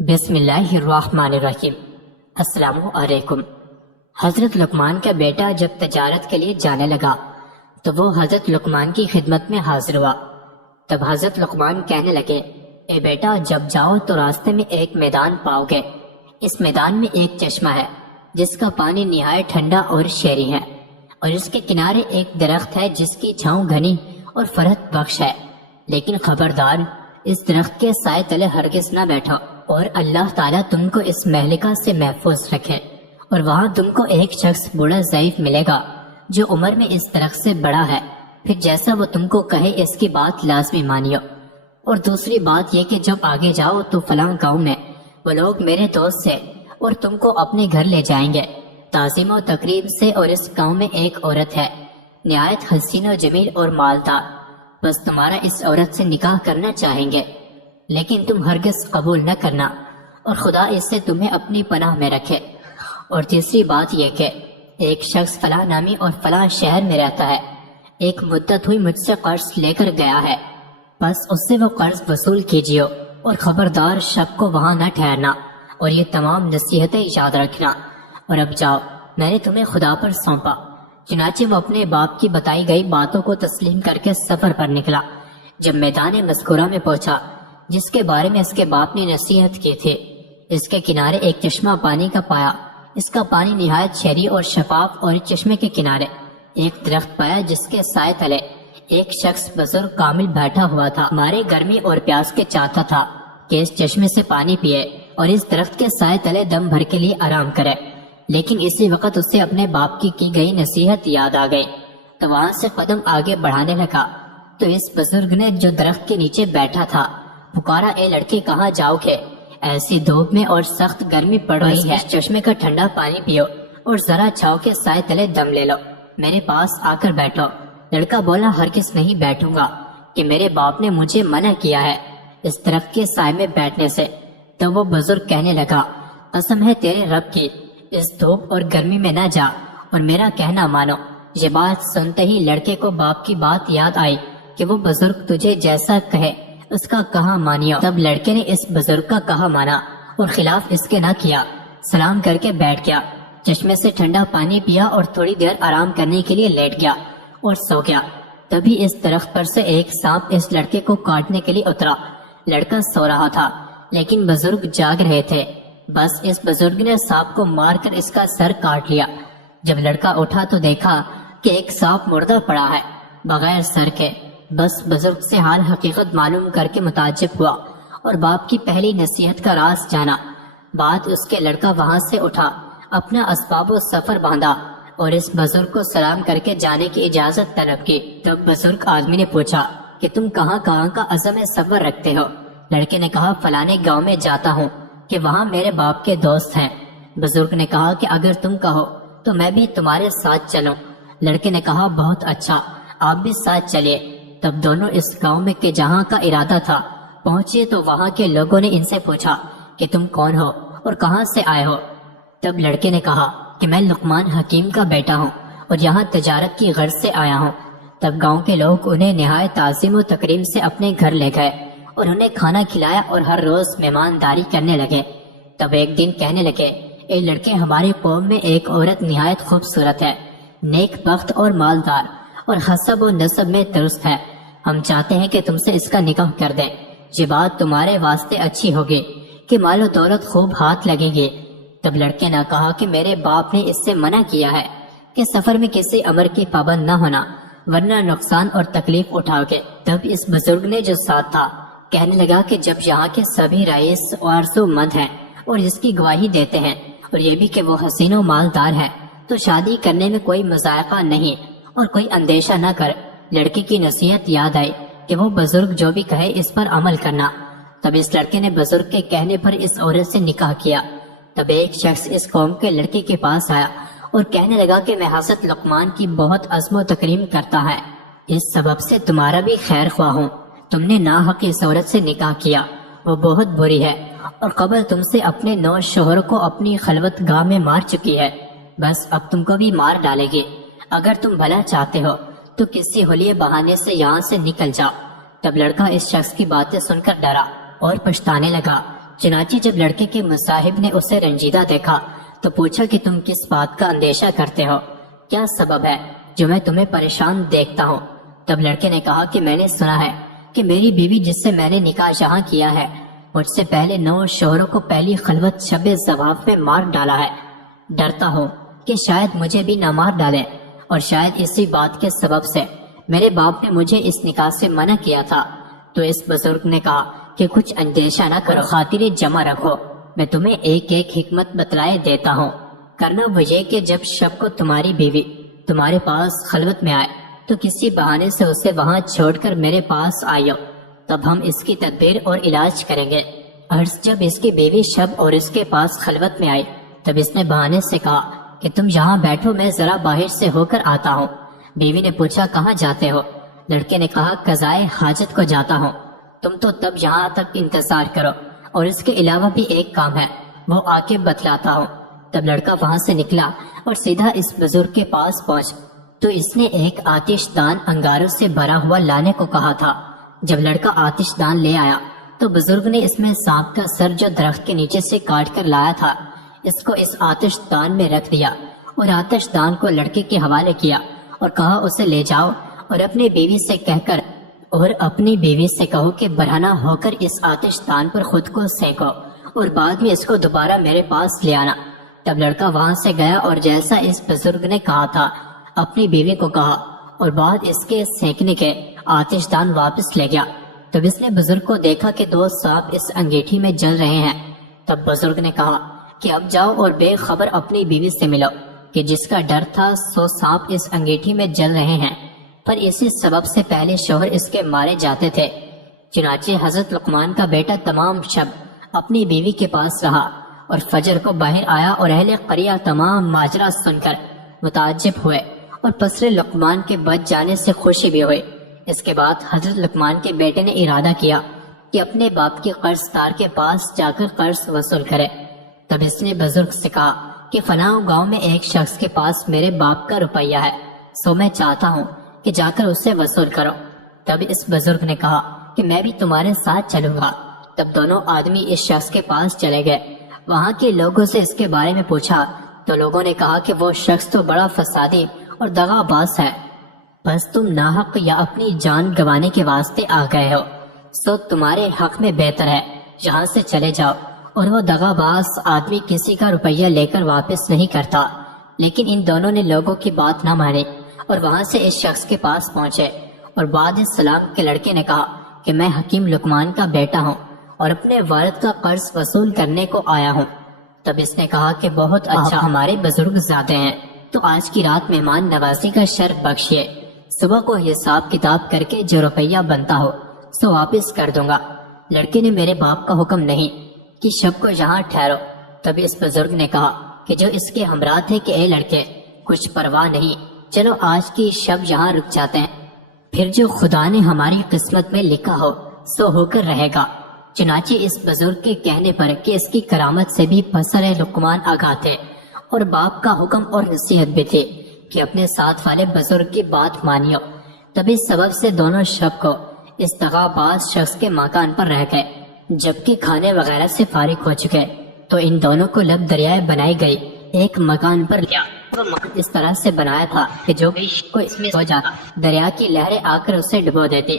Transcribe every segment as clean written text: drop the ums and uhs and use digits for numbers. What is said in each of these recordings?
بسم اللہ الرحمن الرحیم۔ السلام علیکم۔ حضرت لقمان کا بیٹا جب تجارت کے لیے جانے لگا تو وہ حضرت لقمان کی خدمت میں حاضر ہوا۔ تب حضرت لقمان کہنے لگے، اے بیٹا، جب جاؤ تو راستے میں ایک میدان پاؤ گے۔ اس میدان میں ایک چشمہ ہے جس کا پانی نہایت ٹھنڈا اور شیریں ہے، اور اس کے کنارے ایک درخت ہے جس کی چھاؤں گھنی اور فرحت بخش ہے، لیکن خبردار، اس درخت کے سائے تلے ہرگز نہ بیٹھو، اور اللہ تعالیٰ تم کو اس مہلکہ سے محفوظ رکھے۔ اور وہاں تم کو ایک شخص بوڑھا ضعیف ملے گا جو عمر میں اس درخت سے بڑا ہے، پھر جیسا وہ تم کو کہے اس کی بات لازمی مانیو۔ اور دوسری بات یہ کہ جب آگے جاؤ تو فلاں گاؤں میں وہ لوگ میرے دوست سے اور تم کو اپنے گھر لے جائیں گے تعظیم و تقریب سے، اور اس گاؤں میں ایک عورت ہے نہایت حسین و جمیل اور مالدار، بس تمہارا اس عورت سے نکاح کرنا چاہیں گے، لیکن تم ہرگز قبول نہ کرنا، اور خدا اس سے تمہیں اپنی پناہ میں رکھے۔ اور تیسری بات یہ کہ ایک شخص فلاں نامی اور فلاں شہر میں رہتا ہے، ایک مدت ہوئی مجھ سے قرض لے کر گیا ہے، بس اس سے وہ قرض وصول کیجیے، اور خبردار شب کو وہاں نہ ٹھہرنا، اور یہ تمام نصیحتیں یاد رکھنا، اور اب جاؤ، میں نے تمہیں خدا پر سونپا۔ چنانچہ وہ اپنے باپ کی بتائی گئی باتوں کو تسلیم کر کے سفر پر نکلا۔ جب میدان مذکورہ میں پہنچا جس کے بارے میں اس کے باپ نے نصیحت کی تھی، اس کے کنارے ایک چشمہ پانی کا پایا، اس کا پانی نہایت شہری اور شفاف، اور چشمے کے کنارے ایک درخت پایا جس کے سائے تلے ایک شخص بزرگ کامل بیٹھا ہوا تھا، مارے گرمی اور پیاس کے چاہتا تھا کہ اس چشمے سے پانی پیے اور اس درخت کے سائے تلے دم بھر کے لیے آرام کرے، لیکن اسی وقت اسے اپنے باپ کی گئی نصیحت یاد آ گئی، تو وہاں سے قدم آگے بڑھانے لگا تو اس بزرگ نے جو درخت کے نیچے بیٹھا تھا پکارا، اے لڑکے، کہاں جاؤ گے؟ ایسی دھوپ میں اور سخت گرمی پڑ رہی ہے، اس چشمے کا ٹھنڈا پانی پیو اور ذرا چھاؤ کے سائے تلے دم لے لو، میرے پاس آ کر بیٹھو۔ لڑکا بولا، ہرگز نہیں بیٹھوں گا، کہ میرے باپ نے مجھے منع کیا ہے اس درخت کے سائے میں بیٹھنے سے۔ تو وہ بزرگ کہنے لگا، قسم ہے تیرے رب کی، اس دھوپ اور گرمی میں نہ جا اور میرا کہنا مانو۔ یہ بات سنتے ہی لڑکے کو باپ کی بات یاد آئی کہ وہ بزرگ تجھے جیسا کہے اس کا کہا مانیو۔ تب لڑکے نے اس بزرگ کا کہا مانا اور خلاف اس کے نہ کیا، سلام کر کے بیٹھ گیا، چشمے سے ٹھنڈا پانی پیا اور تھوڑی دیر آرام کرنے کے لیے لیٹ گیا اور سو گیا۔ تبھی اس درخت پر سے ایک سانپ اس لڑکے کو کاٹنے کے لیے اترا۔ لڑکا سو رہا تھا لیکن بزرگ جاگ رہے تھے، بس اس بزرگ نے سانپ کو مار کر اس کا سر کاٹ لیا۔ جب لڑکا اٹھا تو دیکھا کہ ایک سانپ مردہ پڑا ہے بغیر سر کے۔ بس بزرگ سے حال حقیقت معلوم کر کے متعجب ہوا اور باپ کی پہلی نصیحت کا راز جانا۔ بات اس کے لڑکا وہاں سے اٹھا، اپنا اسباب و سفر باندھا اور اس بزرگ کو سلام کر کے جانے کی اجازت طلب کی۔ تب بزرگ آدمی نے پوچھا کہ تم کہاں کہاں کا عزم سفر رکھتے ہو؟ لڑکے نے کہا، فلانے گاؤں میں جاتا ہوں کہ وہاں میرے باپ کے دوست ہیں۔ بزرگ نے کہا کہ اگر تم کہو تو میں بھی تمہارے ساتھ چلوں۔ لڑکے نے کہا، بہت اچھا، آپ بھی ساتھ چلیے۔ تب دونوں اس گاؤں میں کہ جہاں کا ارادہ تھا پہنچے تو وہاں کے لوگوں نے ان سے پوچھا کہ تم کون ہو اور کہاں سے آئے ہو؟ تب لڑکے نے کہا کہ میں لقمان حکیم کا بیٹا ہوں اور یہاں تجارت کی غرض سے آیا ہوں۔ تب گاؤں کے لوگ انہیں نہایت تعظیم و تکریم سے اپنے گھر لے گئے اور انہیں کھانا کھلایا اور ہر روز مہمانداری کرنے لگے۔ تب ایک دن کہنے لگے، اے لڑکے، ہماری قوم میں ایک عورت نہایت خوبصورت ہے، نیک بخت اور مالدار، اور حسب و نسب میں درست ہے، ہم چاہتے ہیں کہ تم سے اس کا نکاح کر دیں۔ یہ بات تمہارے واسطے اچھی ہوگی کہ مال و دولت خوب ہاتھ لگے گی۔ تب لڑکے نے کہا کہ میرے باپ نے اس سے منع کیا ہے کہ سفر میں کسی امر کی پابند نہ ہونا، ورنہ نقصان اور تکلیف اٹھاؤ گے۔ تب اس بزرگ نے جو ساتھ تھا کہنے لگا کہ جب یہاں کے سبھی رئیس آرزو مند ہیں اور اس کی گواہی دیتے ہیں، اور یہ بھی کہ وہ حسین و مالدار ہے، تو شادی کرنے میں کوئی مذائقہ نہیں اور کوئی اندیشہ نہ کر۔ لڑکی کی نصیحت یاد آئی کہ وہ بزرگ جو بھی کہے اس پر عمل کرنا۔ تب اس لڑکے نے بزرگ کے کہنے پر اس عورت سے نکاح کیا۔ تب ایک شخص اس قوم کے لڑکے کے پاس آیا اور کہنے لگا کہ میں حضرت لقمان کی بہت عظم و تکریم کرتا ہے، اس سبب سے تمہارا بھی خیر خواہ ہوں۔ تم نے ناحق اس عورت سے نکاح کیا، وہ بہت بری ہے اور قبل تم سے اپنے 9 شوہر کو اپنی خلوت گاہ میں مار چکی ہے، بس اب تم کو بھی مار ڈالے گی۔ اگر تم بھلا چاہتے ہو تو کسی حلیے بہانے سے یہاں سے نکل جاؤ۔ تب لڑکا اس شخص کی باتیں سن کر ڈرا اور پچھتانے لگا، چنانچہ جب لڑکے کے مصاحب نے اسے رنجیدہ دیکھا تو پوچھا کہ تم کس بات کا اندیشہ کرتے ہو، کیا سبب ہے جو میں تمہیں پریشان دیکھتا ہوں؟ تب لڑکے نے کہا کہ میں نے سنا ہے کہ میری بیوی جس سے میں نے نکاح جہاں کیا ہے مجھ سے پہلے 9 شوہروں کو پہلی خلوت شب زفاف میں مار ڈالا ہے۔ ڈرتا ہوں کہ شاید مجھے بھی نہ مار ڈالے، اور شاید اسی بات کے سبب سے میرے باپ نے مجھے اس نکاح سے منع کیا تھا۔ تو اس بزرگ نے کہا کہ کچھ اندیشہ نہ کرو، خاطر جمع رکھو، میں تمہیں ایک ایک حکمت بتلائے دیتا ہوں۔ کرنا وہ یہ کہ جب شب کو تمہاری بیوی تمہارے پاس خلوت میں آئے تو کسی بہانے سے اسے وہاں چھوڑ کر میرے پاس آئیو، تب ہم اس کی تدبیر اور علاج کریں گے۔ عرض جب اس کی بیوی شب اور اس کے پاس خلوت میں آئی تب اس نے بہانے سے کہا کہ تم یہاں بیٹھو، میں ذرا باہر سے ہو کر آتا ہوں۔ بیوی نے پوچھا کہاں جاتے ہو؟ لڑکے نے کہا قضائے حاجت کو جاتا ہوں۔ تم تو تب یہاں تک انتظار کرو، اور اس کے علاوہ بھی ایک کام ہے، وہ آ کے بتلاتا ہوں۔ تب لڑکا وہاں سے نکلا اور سیدھا اس بزرگ کے پاس پہنچ تو اس نے ایک آتش دان انگاروں سے بھرا ہوا لانے کو کہا تھا۔ جب لڑکا آتش دان لے آیا تو بزرگ نے اس میں سانپ کا سر جو درخت کے نیچے سے کاٹ کر لایا تھا اس کو اس آتش دان میں رکھ دیا، اور آتش دان کو لڑکے کے حوالے کیا اور کہا اسے لے جاؤ اور اپنی بیوی سے کہو کہ برہنہ ہو کر اس آتش دان پر خود کو سینکو اور بعد میں اس کو دوبارہ میرے پاس لے آنا۔ تب لڑکا وہاں سے گیا اور جیسا اس بزرگ نے کہا تھا اپنی بیوی کو کہا، اور بعد اس کے سینکنے کے آتش دان واپس لے گیا۔ تب اس نے بزرگ کو دیکھا کہ 2 سانپ اس انگیٹھی میں جل رہے ہیں۔ تب بزرگ نے کہا کہ اب جاؤ اور بے خبر اپنی بیوی سے ملو کہ جس کا ڈر تھا 100 سانپ اس انگیٹھی میں جل رہے ہیں، پر اسی سبب سے پہلے شوہر اس کے مارے جاتے تھے۔ چنانچہ حضرت لقمان کا بیٹا تمام شب اپنی بیوی کے پاس رہا، اور فجر کو باہر آیا اور اہل قریہ تمام ماجرا سن کر متعجب ہوئے اور پسر لقمان کے بچ جانے سے خوشی بھی ہوئی۔ اس کے بعد حضرت لقمان کے بیٹے نے ارادہ کیا کہ اپنے باپ کے قرض دار کے پاس جا کر قرض وصول کرے۔ تب اس نے بزرگ سے کہا کہ فلاں گاؤں میں ایک شخص کے پاس میرے باپ کا روپیہ ہے، سو میں چاہتا ہوں کہ جا کر اسے وصول کرو۔ تب اس بزرگ نے کہا کہ میں بھی تمہارے ساتھ چلوں گا۔ تب دونوں آدمی اس شخص کے پاس چلے گئے۔ وہاں کے لوگوں سے اس کے بارے میں پوچھا تو لوگوں نے کہا کہ وہ شخص تو بڑا فسادی اور دغا باز ہے، بس تم ناحق یا اپنی جان گنوانے کے واسطے آ گئے ہو، سو تمہارے حق میں بہتر ہے یہاں سے چلے جاؤ۔ اور وہ دغا باز آدمی کسی کا روپیہ لے کر واپس نہیں کرتا۔ لیکن ان دونوں نے لوگوں کی بات نہ مانی اور وہاں سے اس شخص کے پاس پہنچے، اور بعد السلام کے لڑکے نے کہا کہ میں حکیم لقمان کا بیٹا ہوں اور اپنے والد کا قرض وصول کرنے کو آیا ہوں۔ تب اس نے کہا کہ بہت اچھا، ہمارے بزرگ زیادہ ہیں تو آج کی رات مہمان نوازی کا شرف بخشیے، صبح کو حساب کتاب کر کے جو روپیہ بنتا ہو سو واپس کر دوں گا۔ لڑکے نے میرے باپ کا حکم نہیں کہ شب کو یہاں ٹھہرو۔ تب اس بزرگ نے کہا کہ جو اس کے ہمراہ تھے کہ اے لڑکے کچھ پرواہ نہیں، چلو آج کی شب یہاں رک جاتے ہیں، پھر جو خدا نے ہماری قسمت میں لکھا ہو سو ہو کر رہے گا۔ چنانچہ اس بزرگ کے کہنے پر کہ اس کی کرامت سے بھی پسر لقمان آگاہ تھے اور باپ کا حکم اور نصیحت بھی تھی کہ اپنے ساتھ والے بزرگ کی بات مانیو، تب اس سبب سے دونوں شب کو اس دغا باز شخص کے مکان پر رہ گئے۔ جبکہ کھانے وغیرہ سے فارغ ہو چکے تو ان دونوں کو لب دریائے بنائی گئی ایک مکان پر لیا۔ وہ مکان اس طرح سے بنایا تھا کہ جو کو اس میں سو جاتا دریا کی لہریں آ کر اسے ڈبو دیتی۔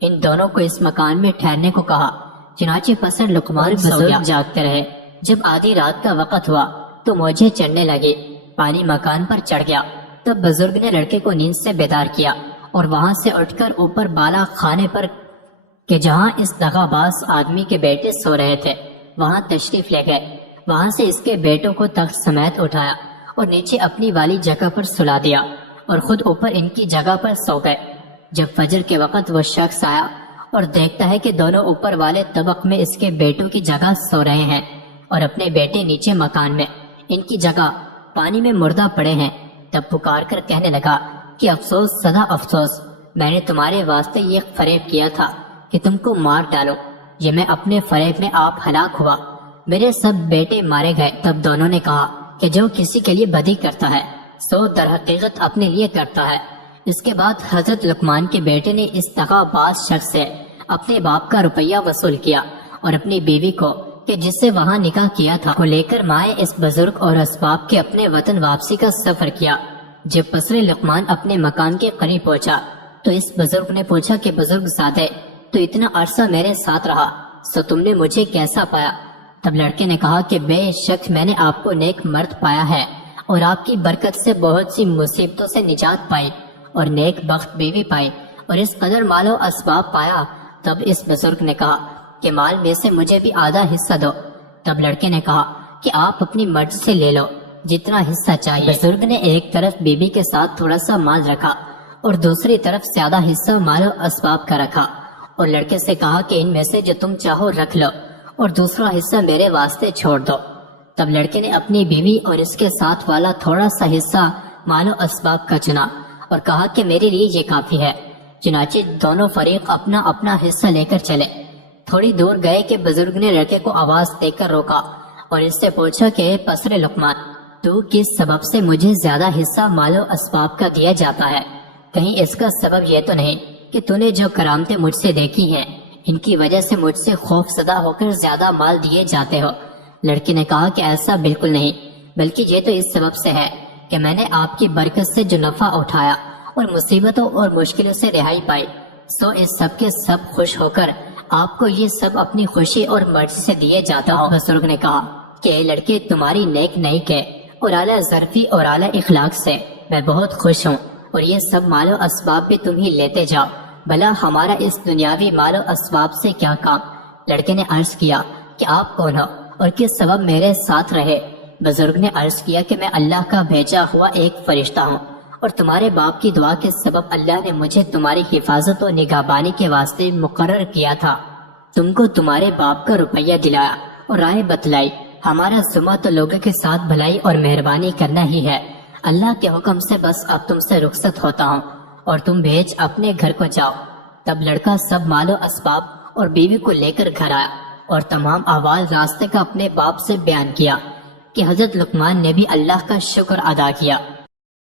ان دونوں کو اس مکان میں ٹھہرنے کو کہا۔ چنانچہ پسر لقمان بزرگ جاگتے رہے۔ جب آدھی رات کا وقت ہوا تو موجیں چڑھنے لگی، پانی مکان پر چڑھ گیا۔ تب بزرگ نے لڑکے کو نیند سے بیدار کیا اور وہاں سے اٹھ کر اوپر بالا خانے پر کہ جہاں اس دغا باز آدمی کے بیٹے سو رہے تھے وہاں تشریف لے گئے۔ وہاں سے اس کے بیٹوں کو تخت سمیت اٹھایا اور نیچے اپنی والی جگہ پر سلا دیا اور خود اوپر ان کی جگہ پر سو گئے۔ جب فجر کے وقت وہ شخص آیا اور دیکھتا ہے کہ دونوں اوپر والے طبق میں اس کے بیٹوں کی جگہ سو رہے ہیں اور اپنے بیٹے نیچے مکان میں ان کی جگہ پانی میں مردہ پڑے ہیں، تب پکار کر کہنے لگا کہ افسوس سدا افسوس، میں نے تمہارے واسطے یہ فریب کیا تھا کہ تم کو مار ڈالو، یہ میں اپنے فریب میں آپ ہلاک ہوا، میرے سب بیٹے مارے گئے۔ تب دونوں نے کہا کہ جو کسی کے لیے بدی کرتا ہے سو در حقیقت اپنے لیے کرتا ہے۔ اس کے بعد حضرت لقمان کے بیٹے نے اس دغا باز شخص سے اپنے باپ کا روپیہ وصول کیا اور اپنی بیوی کو کہ جس سے وہاں نکاح کیا تھا کو لے کر مائیں اس بزرگ اور اسباب کے اپنے وطن واپسی کا سفر کیا۔ جب پسر لقمان اپنے مکان کے قریب پہنچا تو اس بزرگ نے پوچھا کہ بزرگ زادے، تو اتنا عرصہ میرے ساتھ رہا، سو تم نے مجھے کیسا پایا؟ تب لڑکے نے کہا کہ بے شک میں نے آپ کو نیک مرد پایا ہے اور آپ کی برکت سے بہت سی مصیبتوں سے نجات پائی اور نیک بخت بیوی پائی اور اس قدر مال و اسباب پایا۔ تب اس بزرگ نے کہا کہ مال میں سے مجھے بھی آدھا حصہ دو۔ تب لڑکے نے کہا کہ آپ اپنی مرضی سے لے لو جتنا حصہ چاہیے۔ بزرگ نے ایک طرف بیوی کے ساتھ تھوڑا سا مال رکھا اور دوسری طرف زیادہ حصہ مال و اسباب کا رکھا اور لڑکے سے کہا کہ ان میں سے جو تم چاہو رکھ لو اور دوسرا حصہ میرے واسطے چھوڑ دو۔ تب لڑکے نے اپنی بیوی اور اس کے ساتھ والا تھوڑا سا حصہ مال و اسباب کا چنا اور کہا کہ میرے لیے یہ کافی ہے۔ چنانچہ دونوں فریق اپنا اپنا حصہ لے کر چلے۔ تھوڑی دور گئے کہ بزرگ نے لڑکے کو آواز دے کر روکا اور اس سے پوچھا کہ پسر لقمان، تو کس سبب سے مجھے زیادہ حصہ مال و اسباب کا دیا جاتا ہے؟ کہیں اس کا سبب یہ تو نہیں کہ تو نے جو کرامتیں مجھ سے دیکھی ہیں ان کی وجہ سے مجھ سے خوف زدہ ہو کر زیادہ مال دیے جاتے ہو؟ لڑکی نے کہا کہ ایسا بالکل نہیں، بلکہ یہ تو اس سبب سے ہے کہ میں نے آپ کی برکت سے جو نفع اٹھایا اور مصیبتوں اور مشکلوں سے رہائی پائی، سو اس سب کے سب خوش ہو کر آپ کو یہ سب اپنی خوشی اور مرضی سے دیے جاتا ہوں۔ بزرگ نے کہا کہ اے لڑکے، تمہاری نیک نیک ہے اور اعلیٰ ظرفی اور اعلیٰ اخلاق سے میں بہت خوش ہوں، اور یہ سب مال و اسباب بھی تم ہی لیتے جاؤ، بھلا ہمارا اس دنیاوی مال و اسباب سے کیا کام؟ لڑکے نے عرض کیا کہ آپ کون ہو اور کس سبب میرے ساتھ رہے؟ بزرگ نے عرض کیا کہ میں اللہ کا بھیجا ہوا ایک فرشتہ ہوں اور تمہارے باپ کی دعا کے سبب اللہ نے مجھے تمہاری حفاظت و نگہبانی کے واسطے مقرر کیا تھا۔ تم کو تمہارے باپ کا روپیہ دلایا اور رائے بتلائی۔ ہمارا ذمہ تو لوگوں کے ساتھ بھلائی اور مہربانی کرنا ہی ہے۔ اللہ کے حکم سے بس اب تم سے رخصت ہوتا ہوں اور تم بھیج اپنے گھر کو جاؤ۔ تب لڑکا سب مال و اسباب اور بیوی کو لے کر گھر آیا اور تمام احوال راستے کا اپنے باپ سے بیان کیا کہ حضرت لقمان نے بھی اللہ کا شکر ادا کیا۔